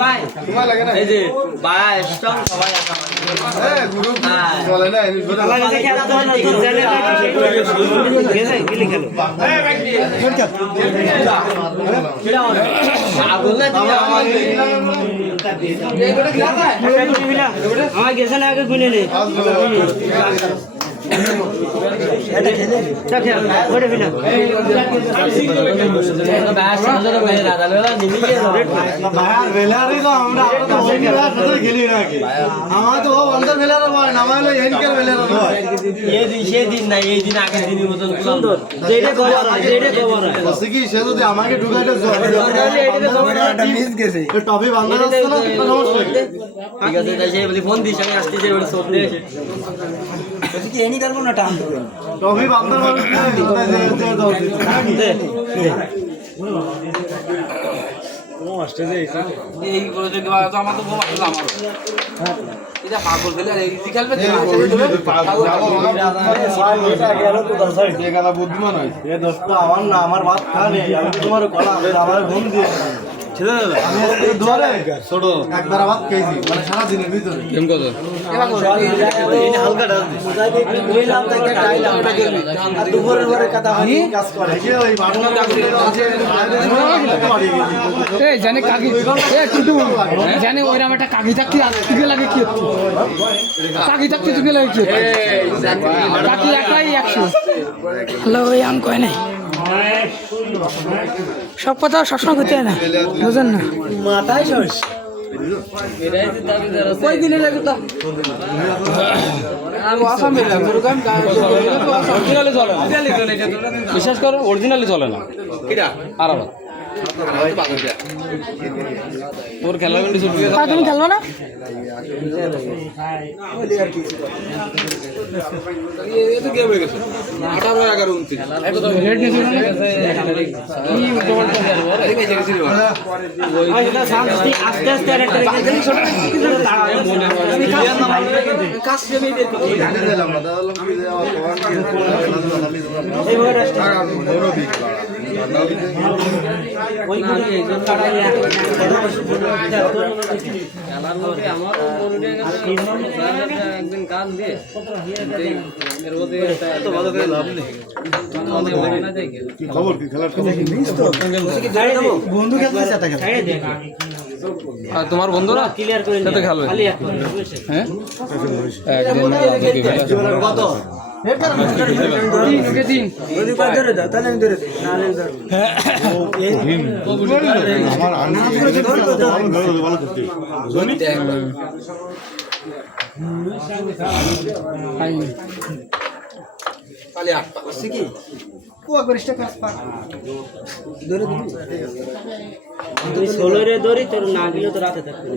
ভাই সময় লাগে না এই যে ভাই স্ট্রং সবাই আছে গুরু চলে না এই বড় খেলা দেখে এত নতুন জানে না গেছে গিলি খেলো আমার গেছে না আগে গুনে নে আমাকে ঢুকাইতে টপি বান্ধা ফোন দিস আমি আসতেছি এনি করবো না টান টপি বান্ধা এই প্রয়োজন তো আমার তো ঘুম আসলে আমারও এটা পাগল গেলে এই খেলবে বুদ্ধিমান হয় আমার না আমার ভাত খানে আমি তোমার কলা আমার ঘুম দিয়ে একবার আবার খেয়েছি মানে সারাদিনের ভিতরে দুপুরের পরে কাজ করে জানে কাকি টুটু জানে ওইরকম একটা কাকি চাকরি আজকে লাগে কি কাকি চাকরি চুকে লাগে কি কাকি একাই 100 হ্যালো ওই আম কয় নাই সব কথা সবসময় করতে হয় না বুঝেন না মাথায় শেষ কয়দিনে লাগে তো বিশেষ করে অরিজিনালি চলে না আর তোর খেলা তুমি খেলবো না আস্তে আস্তে একদিন কাজ দিয়ে খবর কি খেলার খবর বন্ধু খেলতে তোমার বন্ধুরা ক্লিয়ার করে সাথে খেলবে খালি এখন হ্যাঁ একদিন কত আমার ভালো করতে তুই 16 রে দড়ি তোর না গেলে তো রাতে থাকবে